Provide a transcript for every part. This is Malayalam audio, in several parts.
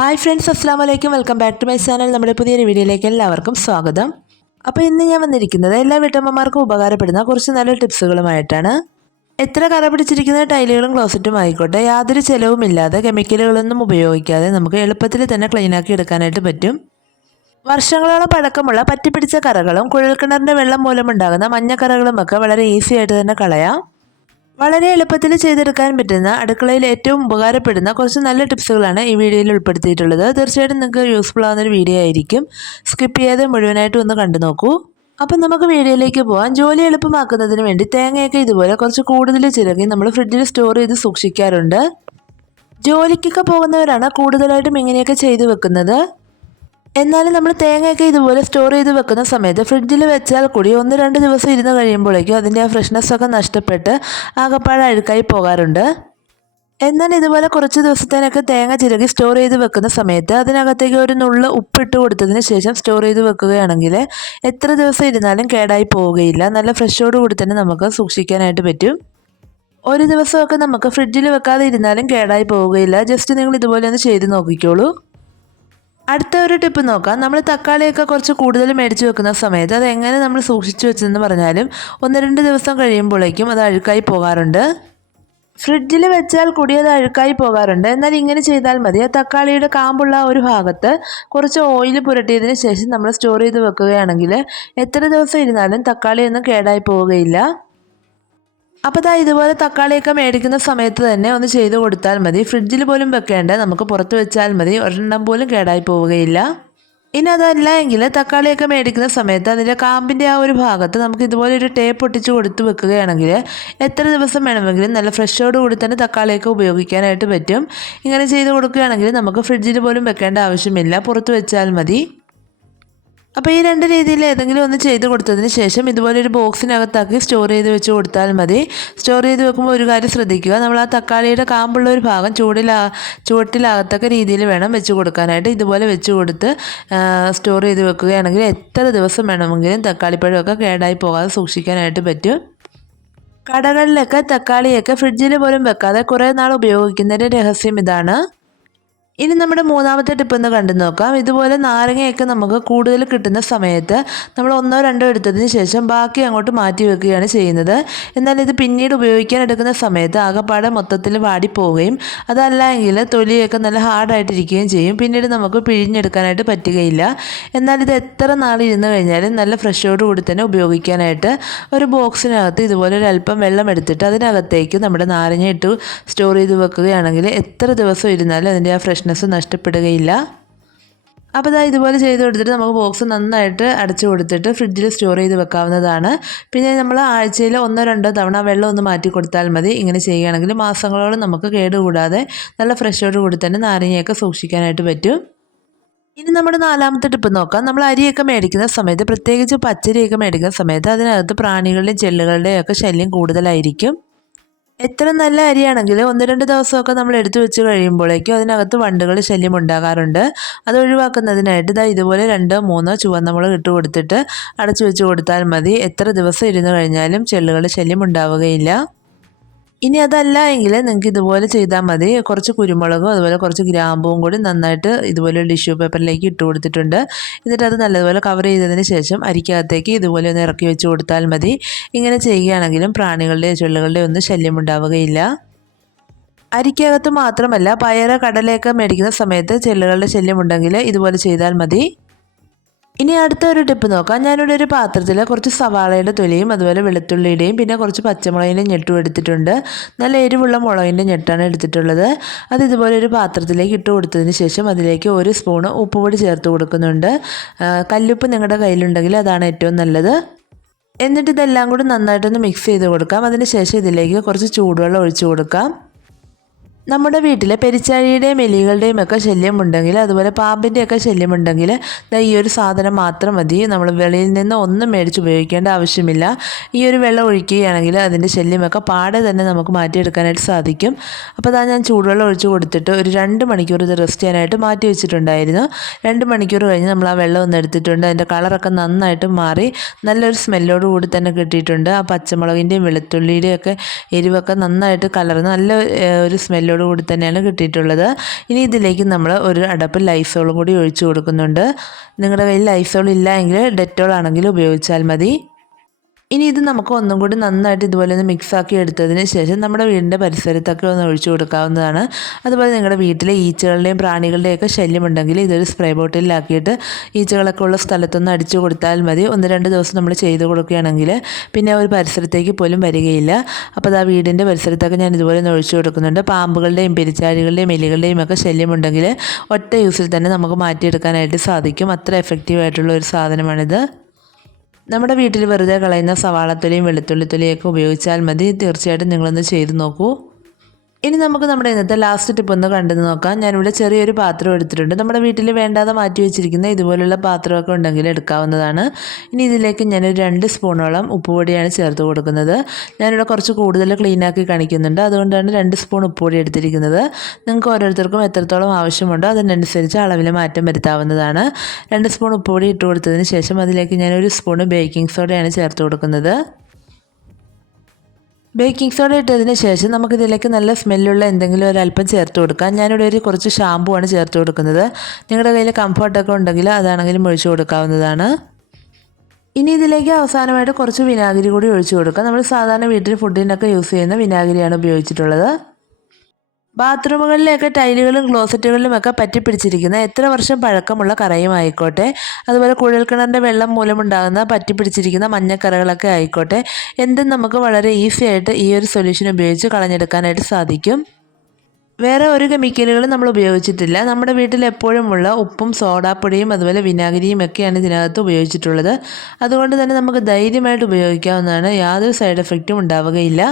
ഹായ് ഫ്രണ്ട്സ് അസ്സാം വലൈക്കും welcome back to my channel നമ്മുടെ പുതിയൊരു വീഡിയോയിലേക്ക് എല്ലാവർക്കും സ്വാഗതം. അപ്പോൾ ഇന്ന് ഞാൻ വന്നിരിക്കുന്നത് എല്ലാ വീട്ടമ്മമാർക്കും ഉപകാരപ്പെടുന്ന കുറച്ച് നല്ല ടിപ്സുകളുമായിട്ടാണ്. എത്ര കറ പിടിച്ചിരിക്കുന്ന ടൈലുകളും ക്ലോസറ്റും ആയിക്കോട്ടെ യാതൊരു ചിലവുമില്ലാതെ കെമിക്കലുകളൊന്നും ഉപയോഗിക്കാതെ നമുക്ക് എളുപ്പത്തിൽ തന്നെ ക്ലീനാക്കി എടുക്കാനായിട്ട് പറ്റും. വർഷങ്ങളോളം പഴക്കമുള്ള പറ്റിപ്പിടിച്ച കറകളും കുഴൽക്കിണറിന്റെ വെള്ളം മൂലമുണ്ടാകുന്ന മഞ്ഞക്കറകളുമൊക്കെ വളരെ ഈസി ആയിട്ട് തന്നെ കളയാം. വളരെ എളുപ്പത്തിൽ ചെയ്തെടുക്കാൻ പറ്റുന്ന അടുക്കളയിൽ ഏറ്റവും ഉപകാരപ്പെടുന്ന കുറച്ച് നല്ല ടിപ്സുകളാണ് ഈ വീഡിയോയിൽ ഉൾപ്പെടുത്തിയിട്ടുള്ളത്. തീർച്ചയായിട്ടും നിങ്ങൾക്ക് യൂസ്ഫുൾ ആവുന്ന ഒരു വീഡിയോ ആയിരിക്കും. സ്കിപ്പ് ചെയ്യാതെ മുഴുവനായിട്ട് ഒന്ന് കണ്ടു നോക്കൂ. അപ്പം നമുക്ക് വീഡിയോയിലേക്ക് പോകാം ജോലി എളുപ്പമാക്കുന്നതിന് വേണ്ടി തേങ്ങയൊക്കെ ഇതുപോലെ കുറച്ച് കൂടുതൽ ചിരകി നമ്മൾ ഫ്രിഡ്ജിൽ സ്റ്റോർ ചെയ്ത് സൂക്ഷിക്കാറുണ്ട്. ജോലിക്കൊക്കെ പോകുന്നവരാണ് കൂടുതലായിട്ടും ഇങ്ങനെയൊക്കെ ചെയ്തു വെക്കുന്നത്. എന്നാലും നമ്മൾ തേങ്ങയൊക്കെ ഇതുപോലെ സ്റ്റോർ ചെയ്ത് വെക്കുന്ന സമയത്ത് ഫ്രിഡ്ജിൽ വെച്ചാൽ കൂടി ഒന്ന് രണ്ട് ദിവസം ഇരുന്ന് കഴിയുമ്പോഴേക്കും അതിന്റെ ആ ഫ്രഷ്നെസ്സൊക്കെ നഷ്ടപ്പെട്ട് ആകപ്പാട് അഴുക്കായി പോകാറുണ്ട്. എന്നാൽ ഇതുപോലെ കുറച്ച് ദിവസത്തേനൊക്കെ തേങ്ങ ചിരകി സ്റ്റോർ ചെയ്ത് വെക്കുന്ന സമയത്ത് അതിനകത്തേക്ക് ഒരു നുള്ള് ഉപ്പിട്ട് കൊടുത്തതിന് ശേഷം സ്റ്റോർ ചെയ്ത് വെക്കുകയാണെങ്കിൽ എത്ര ദിവസം ഇരുന്നാലും കേടായി പോവുകയില്ല. നല്ല ഫ്രഷോട് കൂടി തന്നെ നമുക്ക് സൂക്ഷിക്കാനായിട്ട് പറ്റും. ഒരു ദിവസമൊക്കെ നമുക്ക് ഫ്രിഡ്ജിൽ വെക്കാതെ ഇരുന്നാലും കേടായി പോവുകയില്ല. ജസ്റ്റ് നിങ്ങൾ ഇതുപോലെ ഒന്ന് ചെയ്ത് നോക്കിക്കോളൂ. അടുത്ത ഒരു ടിപ്പ് നോക്കാം. നമ്മൾ തക്കാളിയൊക്കെ കുറച്ച് കൂടുതൽ മേടിച്ച് വെക്കുന്ന സമയത്ത് അത് എങ്ങനെ നമ്മൾ സൂക്ഷിച്ചു വെച്ചതെന്ന് പറഞ്ഞാലും ഒന്ന് രണ്ട് ദിവസം കഴിയുമ്പോഴേക്കും അത് അഴുക്കായി പോകാറുണ്ട്. ഫ്രിഡ്ജിൽ വെച്ചാൽ കൂടി അത് അഴുക്കായി പോകാറുണ്ട്. എന്നാൽ ഇങ്ങനെ ചെയ്താൽ മതി. തക്കാളിയുടെ കാമ്പുള്ള ഒരു ഭാഗത്ത് കുറച്ച് ഓയിൽ പുരട്ടിയതിന് ശേഷം നമ്മൾ സ്റ്റോർ ചെയ്ത് വെക്കുകയാണെങ്കിൽ എത്ര ദിവസം ഇരുന്നാലും തക്കാളിയൊന്നും കേടായി പോവുകയില്ല. അപ്പോൾ ദാ ഇതുപോലെ തക്കാളിയൊക്കെ മേടിക്കുന്ന സമയത്ത് തന്നെ ഒന്ന് ചെയ്ത് കൊടുത്താൽ മതി. ഫ്രിഡ്ജിൽ പോലും വെക്കേണ്ട നമുക്ക് പുറത്ത് വെച്ചാൽ മതി. ഒരെണ്ണം പോലും കേടായി പോവുകയില്ല. ഇനി അതല്ല എങ്കിൽ തക്കാളിയൊക്കെ മേടിക്കുന്ന സമയത്ത് അതിന്റെ കാമ്പിന്റെ ആ ഒരു ഭാഗത്ത് നമുക്ക് ഇതുപോലെ ഒരു ടേപ്പ് ഒട്ടിച്ച് കൊടുത്ത് വെക്കുകയാണെങ്കിൽ എത്ര ദിവസം വേണമെങ്കിലും നല്ല ഫ്രഷോട് കൂടി തന്നെ തക്കാളിയൊക്കെ ഉപയോഗിക്കാനായിട്ട് പറ്റും. ഇങ്ങനെ ചെയ്ത് കൊടുക്കുകയാണെങ്കിൽ നമുക്ക് ഫ്രിഡ്ജിൽ പോലും വെക്കേണ്ട ആവശ്യമില്ല. പുറത്ത് വെച്ചാൽ മതി. അപ്പോൾ ഈ രണ്ട് രീതിയിൽ ഏതെങ്കിലും ഒന്ന് ചെയ്ത് കൊടുത്തതിന് ശേഷം ഇതുപോലെ ഒരു ബോക്സിനകത്താക്കി സ്റ്റോർ ചെയ്ത് വെച്ച് കൊടുത്താൽ മതി. സ്റ്റോർ ചെയ്ത് വെക്കുമ്പോൾ ഒരു കാര്യം ശ്രദ്ധിക്കുക. നമ്മൾ ആ തക്കാളിയുടെ കാമ്പുള്ള ഒരു ഭാഗം ചൂടിലാ ചുവട്ടിലാകത്തക്ക രീതിയിൽ വേണം വെച്ച് കൊടുക്കാനായിട്ട്. ഇതുപോലെ വെച്ച് കൊടുത്ത് സ്റ്റോർ ചെയ്ത് വെക്കുകയാണെങ്കിൽ എത്ര ദിവസം വേണമെങ്കിലും തക്കാളിപ്പഴമൊക്കെ കേടായി പോകാതെ സൂക്ഷിക്കാനായിട്ട് പറ്റും. കടകളിലൊക്കെ തക്കാളിയൊക്കെ ഫ്രിഡ്ജിൽ പോലും വെക്കാതെ കുറേ നാൾ ഉപയോഗിക്കുന്നതിന്റെ രഹസ്യം ഇതാണ്. ഇനി നമ്മുടെ മൂന്നാമത്തെ ടിപ്പ് ഒന്ന് കണ്ടു നോക്കാം. ഇതുപോലെ നാരങ്ങയൊക്കെ നമുക്ക് കൂടുതൽ കിട്ടുന്ന സമയത്ത് നമ്മൾ ഒന്നോ രണ്ടോ എടുത്തതിന് ശേഷം ബാക്കി അങ്ങോട്ട് മാറ്റി വെക്കുകയാണ് ചെയ്യുന്നത്. എന്നാൽ ഇത് പിന്നീട് ഉപയോഗിക്കാൻ എടുക്കുന്ന സമയത്ത് ആകപ്പാടെ മൊത്തത്തിൽ വാടിപ്പോവുകയും അതല്ല എങ്കിൽ തൊലിയൊക്കെ നല്ല ഹാർഡായിട്ടിരിക്കുകയും ചെയ്യും. പിന്നീട് നമുക്ക് പിഴിഞ്ഞെടുക്കാനായിട്ട് പറ്റുകയില്ല. എന്നാൽ ഇത് എത്ര നാൾ ഇരുന്ന് കഴിഞ്ഞാലും നല്ല ഫ്രഷോട് കൂടി തന്നെ ഉപയോഗിക്കാനായിട്ട് ഒരു ബോക്സിനകത്ത് ഇതുപോലെ ഒരു അല്പം വെള്ളം എടുത്തിട്ട് അതിനകത്തേക്ക് നമ്മുടെ നാരങ്ങ ഇട്ട് സ്റ്റോർ ചെയ്ത് വെക്കുകയാണെങ്കിൽ എത്ര ദിവസം ഇരുന്നാലും അതിന്റെ ആ ഫ്രഷ്നെസ് നഷ്ടപ്പെടുകയില്ല. അപ്പോൾ ഇതാ ഇതുപോലെ ചെയ്ത് കൊടുത്തിട്ട് നമുക്ക് ബോക്സ് നന്നായിട്ട് അടച്ചു കൊടുത്തിട്ട് ഫ്രിഡ്ജിൽ സ്റ്റോർ ചെയ്ത് വെക്കാവുന്നതാണ്. പിന്നെ നമ്മൾ ആഴ്ചയിൽ ഒന്നോ രണ്ടോ തവണ വെള്ളം ഒന്ന് മാറ്റി കൊടുത്താൽ മതി. ഇങ്ങനെ ചെയ്യുകയാണെങ്കിൽ മാസങ്ങളോളം നമുക്ക് കേടുകൂടാതെ നല്ല ഫ്രഷോട് കൂടി തന്നെ നാരങ്ങയൊക്കെ സൂക്ഷിക്കാനായിട്ട് പറ്റും. ഇനി നമ്മുടെ നാലാമത്തെ ടിപ്പ് നോക്കാം. നമ്മൾ അരിയൊക്കെ മേടിക്കുന്ന സമയത്ത് പ്രത്യേകിച്ച് പച്ചരിയൊക്കെ മേടിക്കുന്ന സമയത്ത് അതിനകത്ത് പ്രാണികളുടെയും ചെല്ലുകളുടെയും ഒക്കെ ശല്യം കൂടുതലായിരിക്കും. എത്ര നല്ല അരിയാണെങ്കിലും ഒന്ന് രണ്ട് ദിവസമൊക്കെ നമ്മൾ എടുത്തു വെച്ച് കഴിയുമ്പോഴേക്കും അതിനകത്ത് വണ്ടുകൾ ശല്യം ഉണ്ടാകാറുണ്ട്. അത് ഒഴിവാക്കുന്നതിനായിട്ട് ഇതാ ഇതുപോലെ രണ്ടോ മൂന്നോ ചുവന്നമുളക് ഇട്ട് കൊടുത്തിട്ട് അടച്ചു വെച്ച് കൊടുത്താൽ മതി. എത്ര ദിവസം ഇരുന്ന് കഴിഞ്ഞാലും ചെള്ളുകളുടെ ശല്യം ഉണ്ടാവുകയില്ല. ഇനി അതല്ല എങ്കിൽ നിങ്ങൾക്ക് ഇതുപോലെ ചെയ്താൽ മതി. കുറച്ച് കുരുമുളകും അതുപോലെ കുറച്ച് ഗ്രാമ്പും കൂടി നന്നായിട്ട് ഇതുപോലെ ടിഷ്യൂ പേപ്പറിലേക്ക് ഇട്ട് കൊടുത്തിട്ടുണ്ട്. എന്നിട്ട് അത് നല്ലതുപോലെ കവർ ചെയ്തതിന് ശേഷം അരിക്കകത്തേക്ക് ഇതുപോലെ ഒന്ന് ഇറക്കി വെച്ച് കൊടുത്താൽ മതി. ഇങ്ങനെ ചെയ്യുകയാണെങ്കിലും പ്രാണികളുടെയോ ചുള്ളുകളുടെയോ ഒന്നും ശല്യം ഉണ്ടാവുകയില്ല. അരിക്കകത്ത് മാത്രമല്ല പയറ് കടലയൊക്കെ മേടിക്കുന്ന സമയത്ത് ചെല്ലുകളുടെ ശല്യമുണ്ടെങ്കിൽ ഇതുപോലെ ചെയ്താൽ മതി. ഇനി അടുത്ത ഒരു ടിപ്പ് നോക്കാം. ഞാനിവിടെ ഒരു പാത്രത്തിൽ കുറച്ച് സവാളയുടെ തൊലിയും അതുപോലെ വെളുത്തുള്ളിയുടെയും പിന്നെ കുറച്ച് പച്ചമുളകിന്റെ ഞെട്ടും എടുത്തിട്ടുണ്ട്. നല്ല എരിവുള്ള മുളകിന്റെ ഞെട്ടാണ് എടുത്തിട്ടുള്ളത്. അത് ഇതുപോലെ ഒരു പാത്രത്തിലേക്ക് ഇട്ട് കൊടുത്തതിന് ശേഷം അതിലേക്ക് ഒരു സ്പൂണ് ഉപ്പുപൊടി ചേർത്ത് കൊടുക്കുന്നുണ്ട്. കല്ലുപ്പ് നിങ്ങളുടെ കയ്യിലുണ്ടെങ്കിൽ അതാണ് ഏറ്റവും നല്ലത്. എന്നിട്ട് ഇതെല്ലാം കൂടി നന്നായിട്ടൊന്ന് മിക്സ് ചെയ്ത് കൊടുക്കാം. അതിന് ശേഷം ഇതിലേക്ക് കുറച്ച് ചൂടുവെള്ളം ഒഴിച്ചു കൊടുക്കാം. നമ്മുടെ വീട്ടിലെ പെരിച്ചാഴിയുടെയും എലികളുടെയും ഒക്കെ ശല്യമുണ്ടെങ്കിൽ അതുപോലെ പാമ്പിന്റെയൊക്കെ ശല്യമുണ്ടെങ്കിൽ ഈ ഒരു സാധനം മാത്രം മതി. നമ്മൾ വെളിയിൽ നിന്ന് ഒന്നും മേടിച്ച് ഉപയോഗിക്കേണ്ട ആവശ്യമില്ല. ഈ ഒരു വെള്ളം ഒഴിക്കുകയാണെങ്കിൽ അതിന്റെ ശല്യമൊക്കെ പാടെ തന്നെ നമുക്ക് മാറ്റിയെടുക്കാനായിട്ട് സാധിക്കും. അപ്പോൾ അതാ ഞാൻ ചൂടുവെള്ളം ഒഴിച്ച് കൊടുത്തിട്ട് ഒരു രണ്ട് മണിക്കൂർ ഇത് റെസ്റ്റ് ചെയ്യാനായിട്ട് മാറ്റി വെച്ചിട്ടുണ്ടായിരുന്നു. രണ്ട് മണിക്കൂർ കഴിഞ്ഞ് നമ്മൾ ആ വെള്ളം ഒന്ന് എടുത്തിട്ടുണ്ട്. അതിന്റെ കളറൊക്കെ നന്നായിട്ട് മാറി. നല്ലൊരു സ്മെല്ലോട് കൂടി തന്നെ കിട്ടിയിട്ടുണ്ട്. ആ പച്ചമുളകിന്റെയും വെളുത്തുള്ളിയുടെയും ഒക്കെ എരിവൊക്കെ നന്നായിട്ട് കലർന്ന് നല്ല ഒരു സ്മെല്ലോട് സ്മെല്ലോട് കൂടി തന്നെയാണ് കിട്ടിയിട്ടുള്ളത്. ഇനി ഇതിലേക്ക് നമ്മൾ ഒരു അടപ്പ് ലൈസോളും കൂടി ഒഴിച്ചു കൊടുക്കുന്നുണ്ട്. നിങ്ങളുടെ കയ്യിൽ ലൈസോൾ ഇല്ല എങ്കിൽ ഡെറ്റോൾ ആണെങ്കിൽ ഉപയോഗിച്ചാൽ മതി. ഇനി ഇത് നമുക്ക് ഒന്നും കൂടി നന്നായിട്ട് ഇതുപോലെ ഒന്ന് മിക്സാക്കി എടുത്തതിന് ശേഷം നമ്മുടെ വീടിന്റെ പരിസരത്തൊക്കെ ഒന്ന് ഒഴിച്ചു കൊടുക്കാവുന്നതാണ്. അതുപോലെ നിങ്ങളുടെ വീട്ടിലെ ഈച്ചകളുടെയും പ്രാണികളുടെയൊക്കെ ശല്യമുണ്ടെങ്കിൽ ഇതൊരു സ്പ്രേ ബോട്ടിലാക്കിയിട്ട് ഈച്ചകളൊക്കെ ഉള്ള സ്ഥലത്തൊന്ന് അടിച്ചു കൊടുത്താൽ മതി. ഒന്ന് രണ്ട് ദിവസം നമ്മൾ ചെയ്ത് കൊടുക്കുകയാണെങ്കിൽ പിന്നെ ഒരു പരിസരത്തേക്ക് പോലും വരികയില്ല. അപ്പോൾ ആ വീടിന്റെ പരിസരത്തൊക്കെ ഞാൻ ഇതുപോലെ ഒന്ന് ഒഴിച്ചു കൊടുക്കുന്നുണ്ട്. പാമ്പുകളുടെയും പെരിച്ചാഴികളുടെയും എലികളുടെയും ഒക്കെ ശല്യമുണ്ടെങ്കിൽ ഒറ്റ യൂസിൽ തന്നെ നമുക്ക് മാറ്റിയെടുക്കാനായിട്ട് സാധിക്കും. അത്ര എഫക്റ്റീവ് ആയിട്ടുള്ള ഒരു സാധനമാണിത്. നമ്മുടെ വീട്ടിൽ വെറുതെ കളയുന്ന സവാളത്തൊലിയും വെളുത്തുള്ളിത്തൊലിയൊക്കെ ഉപയോഗിച്ചാൽ മതി. തീർച്ചയായിട്ടും നിങ്ങളൊന്ന് ചെയ്തു നോക്കൂ. ഇനി നമുക്ക് നമ്മുടെ ഇന്നത്തെ ലാസ്റ്റ് ടിപ്പ് ഒന്ന് കണ്ടു നോക്കാം. ഞാനിവിടെ ചെറിയൊരു പാത്രം എടുത്തിട്ടുണ്ട്. നമ്മുടെ വീട്ടിൽ വേണ്ടാതെ മാറ്റി വെച്ചിരിക്കുന്ന ഇതുപോലുള്ള പാത്രമൊക്കെ ഉണ്ടെങ്കിൽ എടുക്കാവുന്നതാണ്. ഇനി ഇതിലേക്ക് ഞാനൊരു രണ്ട് സ്പൂണോളം ഉപ്പുപൊടിയാണ് ചേർത്ത് കൊടുക്കുന്നത്. ഞാനിവിടെ കുറച്ച് കൂടുതൽ ക്ലീനാക്കി കാണിക്കുന്നുണ്ട്. അതുകൊണ്ടാണ് രണ്ട് സ്പൂൺ ഉപ്പുപൊടി എടുത്തിരിക്കുന്നത്. നിങ്ങൾക്ക് ഓരോരുത്തർക്കും എത്രത്തോളം ആവശ്യമുണ്ടോ അതിനനുസരിച്ച് അളവിൽ മാറ്റം വരുത്താവുന്നതാണ്. രണ്ട് സ്പൂൺ ഉപ്പുപൊടി ഇട്ട് കൊടുത്തതിന് ശേഷം അതിലേക്ക് ഞാനൊരു സ്പൂൺ ബേക്കിംഗ് സോഡയാണ് ചേർത്ത് കൊടുക്കുന്നത്. ബേക്കിംഗ് സോഡ ഇട്ടതിന് ശേഷം നമുക്കിതിലേക്ക് നല്ല സ്മെല്ലുള്ള എന്തെങ്കിലും ഒരു അല്പം ചേർത്ത് കൊടുക്കാം. ഞാനിവിടെ ഒരു കുറച്ച് ഷാമ്പു ആണ് ചേർത്ത് കൊടുക്കുന്നത്. നിങ്ങളുടെ കയ്യിൽ കംഫർട്ടൊക്കെ ഉണ്ടെങ്കിൽ അതാണെങ്കിലും ഒഴിച്ചു കൊടുക്കാവുന്നതാണ്. ഇനി ഇതിലേക്ക് അവസാനമായിട്ട് കുറച്ച് വിനാഗിരി കൂടി ഒഴിച്ചു കൊടുക്കാം. നമ്മൾ സാധാരണ വീട്ടിൽ ഫുഡിനൊക്കെ യൂസ് ചെയ്യുന്ന വിനാഗിരിയാണ് ഉപയോഗിച്ചിട്ടുള്ളത്. ബാത്റൂമുകളിലെയൊക്കെ ടൈലുകളും ക്ലോസറ്റുകളിലും ഒക്കെ പറ്റിപ്പിടിച്ചിരിക്കുന്ന എത്ര വർഷം പഴക്കമുള്ള കറയും ആയിക്കോട്ടെ അതുപോലെ കുഴൽക്കിണറിന്റെ വെള്ളം മൂലമുണ്ടാകുന്ന പറ്റിപ്പിടിച്ചിരിക്കുന്ന മഞ്ഞക്കറകളൊക്കെ ആയിക്കോട്ടെ. എന്തും നമുക്ക് വളരെ ഈസി ആയിട്ട് ഈ ഒരു സൊല്യൂഷൻ ഉപയോഗിച്ച് കളഞ്ഞെടുക്കാനായിട്ട് സാധിക്കും. വേറെ ഒരു കെമിക്കലുകളും നമ്മൾ ഉപയോഗിച്ചിട്ടില്ല. നമ്മുടെ വീട്ടിൽ എപ്പോഴുമുള്ള ഉപ്പും സോഡാപ്പൊടിയും അതുപോലെ വിനാഗിരിയും ഒക്കെയാണ് ഇതിനകത്ത് ഉപയോഗിച്ചിട്ടുള്ളത്. അതുകൊണ്ട് തന്നെ നമുക്ക് ധൈര്യമായിട്ട് ഉപയോഗിക്കാവുന്നതാണ് യാതൊരു സൈഡ് എഫക്റ്റും ഉണ്ടാവുകയില്ല.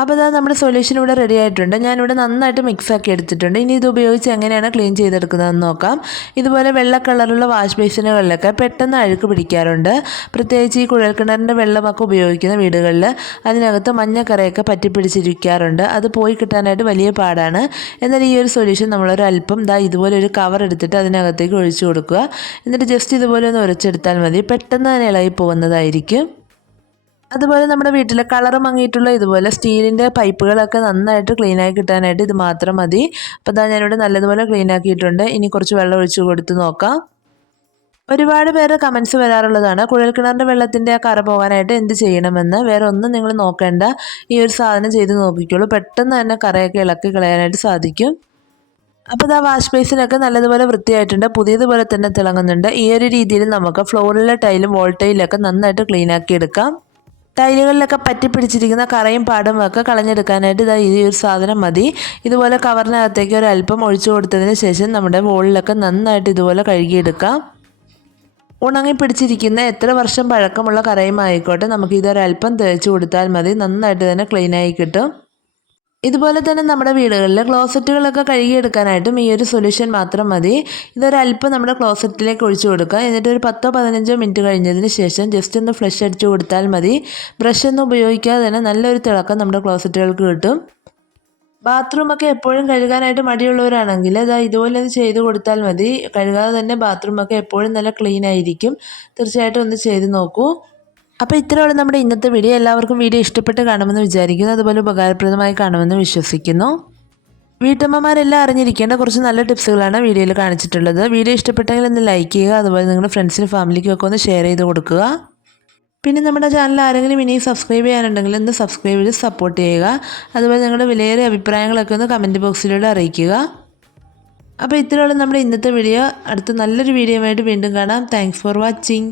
അപ്പോൾ അതാ നമ്മുടെ സൊല്യൂഷൻ ഇവിടെ റെഡി ആയിട്ടുണ്ട്. ഞാനിവിടെ നന്നായിട്ട് മിക്സ് ആക്കി എടുത്തിട്ടുണ്ട്. ഇനി ഇത് ഉപയോഗിച്ച് എങ്ങനെയാണ് ക്ലീൻ ചെയ്തെടുക്കുന്നതെന്ന് നോക്കാം. ഇതുപോലെ വെള്ള കളറുള്ള വാഷ് ബേസിനുകളിലൊക്കെ പെട്ടെന്ന് അഴുക്ക് പിടിക്കാറുണ്ട്. പ്രത്യേകിച്ച് ഈ കുഴൽക്കിണറിന്റെ വെള്ളമൊക്കെ ഉപയോഗിക്കുന്ന വീടുകളിൽ അതിനകത്ത് മഞ്ഞക്കറയൊക്കെ പറ്റിപ്പിടിച്ചിരിക്കാറുണ്ട്. അത് പോയി കിട്ടാനായിട്ട് വലിയ പാടാണ്. എന്നാൽ ഈ ഒരു സൊല്യൂഷൻ നമ്മളൊരു അല്പം ദാ ഇതുപോലെ ഒരു കവർ എടുത്തിട്ട് അതിനകത്തേക്ക് ഒഴിച്ചു കൊടുക്കുക. എന്നിട്ട് ജസ്റ്റ് ഇതുപോലെ ഒന്ന് ഉരച്ചെടുത്താൽ മതി. പെട്ടെന്ന് തന്നെ ഇളകി പോകുന്നതായിരിക്കും അതുപോലെ നമ്മുടെ വീട്ടിലെ കളർ മങ്ങിയിട്ടുള്ള ഇതുപോലെ സ്റ്റീലിന്റെ പൈപ്പുകളൊക്കെ നന്നായിട്ട് ക്ലീനായി കിട്ടാനായിട്ട് ഇത് മാത്രം മതി. അപ്പോൾ ഇതാ ഞാനിവിടെ നല്ലതുപോലെ ക്ലീൻ ആക്കിയിട്ടുണ്ട്. ഇനി കുറച്ച് വെള്ളം ഒഴിച്ചു കൊടുത്ത് നോക്കാം. ഒരുപാട് പേര് കമൻസ് വരാറുള്ളതാണ്. കുഴൽക്കിണറിന്റെ വെള്ളത്തിന്റെ ആ കറ പോകാനായിട്ട് എന്ത് ചെയ്യണമെന്ന്. വേറെ ഒന്നും നിങ്ങൾ നോക്കേണ്ട. ഈ ഒരു സാധനം ചെയ്ത് നോക്കിക്കോളൂ. പെട്ടെന്ന് തന്നെ കറയൊക്കെ ഇളക്കി കളയാനായിട്ട് സാധിക്കും. അപ്പോൾ ഇതാ വാഷ് ബേസിനൊക്കെ നല്ലതുപോലെ വൃത്തിയായിട്ടുണ്ട്. പുതിയതുപോലെ തന്നെ തിളങ്ങുന്നുണ്ട്. ഈ ഒരു രീതിയിൽ നമുക്ക് ഫ്ലോറിലെ ടൈലും വോൾട്ടൈലൊക്കെ നന്നായിട്ട് ക്ലീൻ ആക്കി എടുക്കാം. ടൈലുകളിലൊക്കെ പറ്റി പിടിച്ചിരിക്കുന്ന കറയും പാടും ഒക്കെ കളഞ്ഞെടുക്കാനായിട്ട് ഇതാ ഈ ഒരു സാധനം മതി. ഇതുപോലെ കവറിനകത്തേക്ക് ഒരു അല്പം ഒഴിച്ചു കൊടുത്തതിന് ശേഷം നമ്മുടെ വോളിലൊക്കെ നന്നായിട്ട് ഇതുപോലെ കഴുകിയെടുക്കാം. ഉണങ്ങി പിടിച്ചിരിക്കുന്ന എത്ര വർഷം പഴക്കമുള്ള കറയും ആയിക്കോട്ടെ നമുക്ക് ഇതൊരല്പം തേച്ച് കൊടുത്താൽ മതി. നന്നായിട്ട് തന്നെ ക്ലീനായി കിട്ടും. ഇതുപോലെ തന്നെ നമ്മുടെ വീടുകളിൽ ക്ലോസറ്റുകളൊക്കെ കഴുകിയെടുക്കാനായിട്ടും ഈ ഒരു സൊല്യൂഷൻ മാത്രം മതി. ഇതൊരല്പം നമ്മുടെ ക്ലോസറ്റിലേക്ക് ഒഴിച്ചു കൊടുക്കുക. എന്നിട്ട് ഒരു പത്തോ പതിനഞ്ചോ മിനിറ്റ് കഴിഞ്ഞതിന് ശേഷം ജസ്റ്റ് ഒന്ന് ഫ്ലഷ് അടിച്ചു കൊടുത്താൽ മതി. ബ്രഷ് ഒന്നും ഉപയോഗിക്കാതെ തന്നെ നല്ലൊരു തിളക്കം നമ്മുടെ ക്ലോസറ്റുകൾക്ക് കിട്ടും. ബാത്റൂമൊക്കെ എപ്പോഴും കഴുകാനായിട്ട് മടിയുള്ളവരാണെങ്കിൽ അതാ ഇതുപോലെ ഒന്ന് ചെയ്ത് കൊടുത്താൽ മതി. കഴുകാതെ തന്നെ ബാത്റൂമൊക്കെ എപ്പോഴും നല്ല ക്ലീൻ ആയിരിക്കും. തീർച്ചയായിട്ടും ഒന്ന് ചെയ്ത് നോക്കൂ. അപ്പോൾ ഇത്രയുള്ള നമ്മുടെ ഇന്നത്തെ വീഡിയോ എല്ലാവർക്കും വീഡിയോ ഇഷ്ടപ്പെട്ട് കാണുമെന്ന് വിചാരിക്കുന്നു. അതുപോലെ ഉപകാരപ്രദമായി കാണുമെന്ന് വിശ്വസിക്കുന്നു. വീട്ടമ്മമാരെല്ലാം അറിഞ്ഞിരിക്കേണ്ട കുറച്ച് നല്ല ടിപ്സുകളാണ് വീഡിയോയിൽ കാണിച്ചിട്ടുള്ളത്. വീഡിയോ ഇഷ്ടപ്പെട്ടെങ്കിൽ ഒന്ന് ലൈക്ക് ചെയ്യുക. അതുപോലെ നിങ്ങളുടെ ഫ്രണ്ട്സിനും ഫാമിലിക്കും ഒക്കെ ഒന്ന് ഷെയർ ചെയ്ത് കൊടുക്കുക. പിന്നെ നമ്മുടെ ചാനൽ ആരെങ്കിലും ഇനി സബ്സ്ക്രൈബ് ചെയ്യാനുണ്ടെങ്കിൽ ഒന്ന് സബ്സ്ക്രൈബ് ചെയ്ത് സപ്പോർട്ട് ചെയ്യുക. അതുപോലെ നിങ്ങളുടെ വിലയേറിയ അഭിപ്രായങ്ങളൊക്കെ ഒന്ന് കമന്റ് ബോക്സിലൂടെ അറിയിക്കുക. അപ്പോൾ ഇത്രയുള്ള നമ്മുടെ ഇന്നത്തെ വീഡിയോ അടുത്ത നല്ലൊരു വീഡിയോ വീണ്ടും കാണാം. Thanks for watching